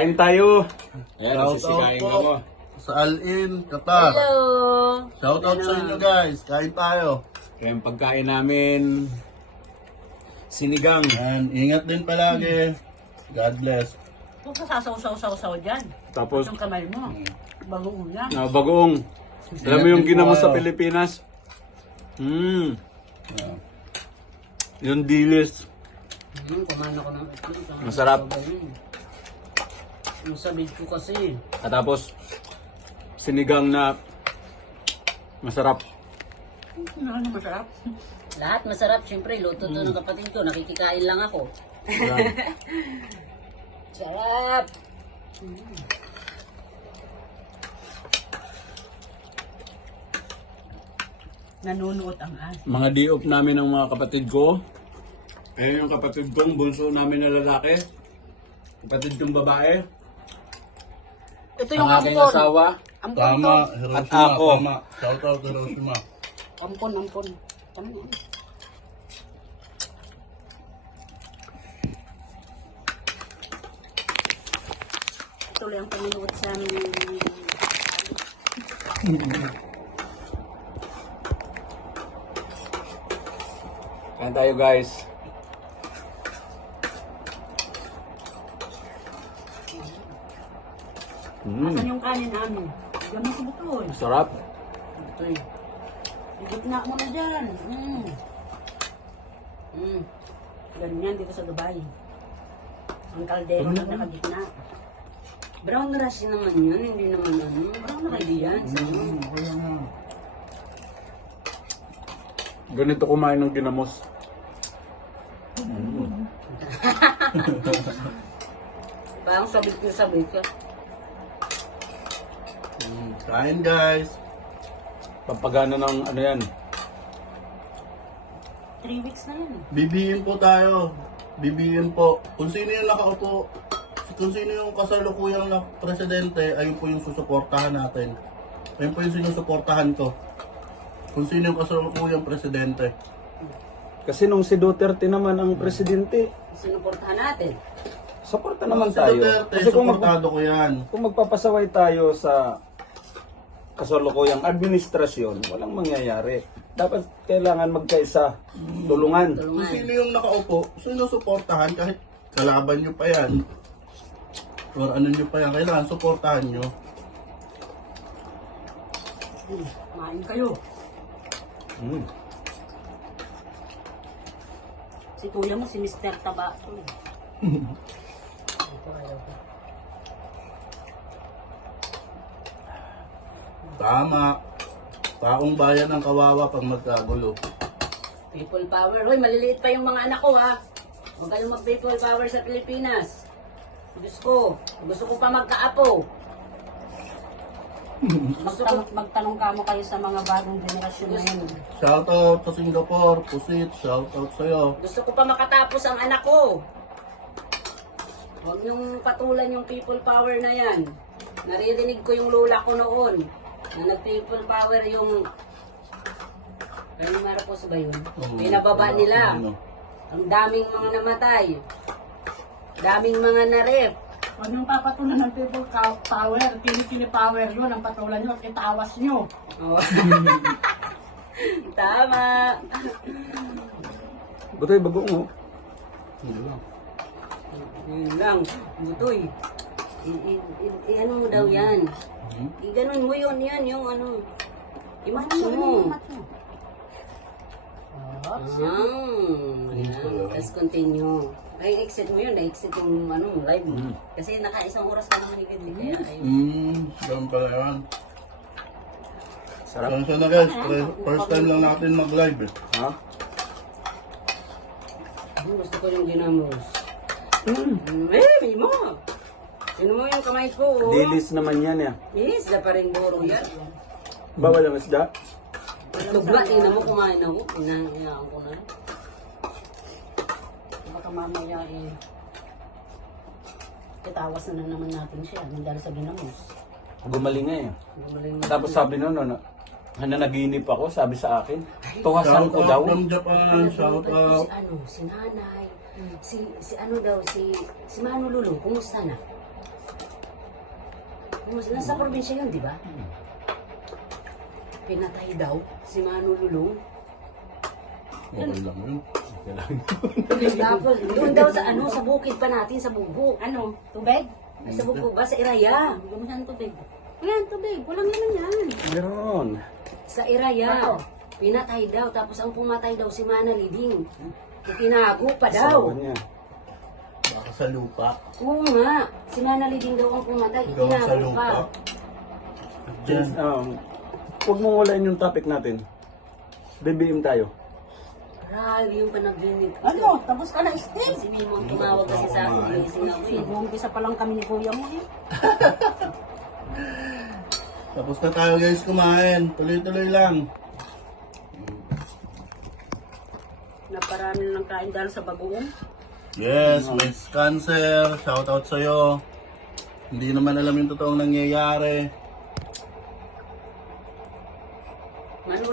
Kain tayo. Ayan, Shout out sisikain po ako. sa Al-In, Qatar. Hello! Shout out sa inyo guys. Kain tayo. Kaya ang pagkain namin, sinigang. And ingat din palagi. God bless. Huwag ka sasaw-saw-saw dyan. Tapos, Yung kamay mo. Bagoong yan. bagoong. Alam mo yung ginamos sa Wow. Pilipinas? Yeah. Yung dilis. Kumain ako ng itlog. Masarap. Yung sabid ko kasi. At tapos, sinigang na masarap. Ano masarap? Lahat masarap. Siyempre, luto to ng kapatid ko. Nakikikain lang ako. Ayan. Sarap! Nanunuot ang as. Mga diop namin ng mga kapatid ko. Ayan yung kapatid kong bunso namin na lalaki. Kapatid kong babae. Ito Ang yung aking ampon. asawa. Ampon Tama, to. Hiroshima. At ako. Tama. Shout out Hiroshima. Ampon. Tama. Tuloy ang paminuot sa amin. Kain tayo guys. Asan yung kanin namin? Diyan mo sa butoy. Sarap. Butoy. Igitna mo na dyan. Ganyan dito sa Dubai. Ang kaldero na nakagitna. Brown rice naman yun, hindi naman ano. Brown rice yan. Ganito kumain ng ginamos. Parang sabit na sabit ka. Kain guys. Pampagana ng ano yan. 3 weeks na yan. BBM po tayo. BBM po. Kung sino yung nakaupo, kung sino yung kasalukuyang na presidente, ayun po yung susuportahan natin. Ayun po yung sinusuportahan ko. Kung sino yung kasalukuyang presidente. Kasi nung si Duterte naman ang presidente, Sinuportahan natin. suporta naman Si tayo. Duterte, Kasi suportado ko yan. kung magpapasaway tayo sa kasalukuyang administrasyon, walang mangyayari. Dapat kailangan magkaisa, tulungan. Kung sino yung nakaupo, sinusuportahan kahit kalaban nyo pa yan. Or ano nyo pa yan, kailangan suportahan nyo. Kumain kayo. Mm. Si kuya mo, si Mr. Tabaco. Tama. Taong bayan ang kawawa pag magkagulo. People power. Hoy, maliliit pa yung mga anak ko ha. Huwag kayong mag-people power sa Pilipinas. Gusto ko pa magkaapo. Magtanong ka mo kayo sa mga bagong generasyon na yun. Shoutout sa Singapore, Pusit, shoutout sa'yo. Gusto ko pa makatapos ang anak ko. Huwag niyong patulan yung people power na yan. Naririnig ko yung lola ko noon. Na nag-people power yung... Kaya Marcos ba yun? Pinababa nila. Ang daming mga namatay. Daming mga narep. Huwag niyong papatulan ng people power, kini power yun, ang patulan nyo, itawas nyo. Oh. Tama. Butoy, bagoong oh. Yun lang. Butoy. Ano mo daw yan? Iganon mo yun, yan, yung ano. I-match mo. Tapos continue. Ay, exit mo yun. Na-exit yung ano, live mo. Kasi naka-isang oras ka naman higit. Kaya ayun. Ganun pala yan. Sarap. So na guys, first time lang natin mag-live eh. Ha? Gusto ko yung ginamos. Mimo! Sino mo yung kamay ko? Oh. Dilis naman yan eh. Yes, da pa rin buro yan. Bawal ang isda. Tugla, tingnan mo kumain ako. Inahayaan ko na. Baka mamaya Itawas na naman natin siya. Dahil sa ginamos. Gumaling nga eh. Gumaling na. Tapos sabi nun, nananaginip ako, sabi sa akin, tuhasan ko daw. Shoutout from Japan, shoutout. Si ano, si nanay. Si ano daw, si Mano Lulong, kumusta na? Nasa probinsya yun, di ba? Pinatay daw si Mano Lulong. Okay lang yun. Tapos, doon daw sa ano, sa bukid pa natin, sa bugbo. Ano? Tubig? Sa bugbo ba? Sa Iraya. Gumahan tubig. Ayan, tubig. Walang naman yan. Meron. Sa Iraya. Pinatay daw. Tapos ang pumatay daw si Mana Liding. Itinago pa daw. Sawa niya. Baka sa lupa. Oo nga. Si Mana Liding daw ang pumatay. Gawa sa Itinago lupa. pa. Diyan. Huwag mong walain yung topic natin. BBM tayo. Grabe yung panaginip. Ano? Tapos ka na, Steve? Si Mimo ang tumawag kasi sa akin. Gising ako eh. Nag-uumpisa pa lang kami ni Kuya mo eh. Tapos na tayo guys kumain. Tuloy-tuloy lang. Naparami lang kain dahil sa bagoong. Yes, with cancer. Shoutout sa'yo. Hindi naman alam yung totoong nangyayari. Mano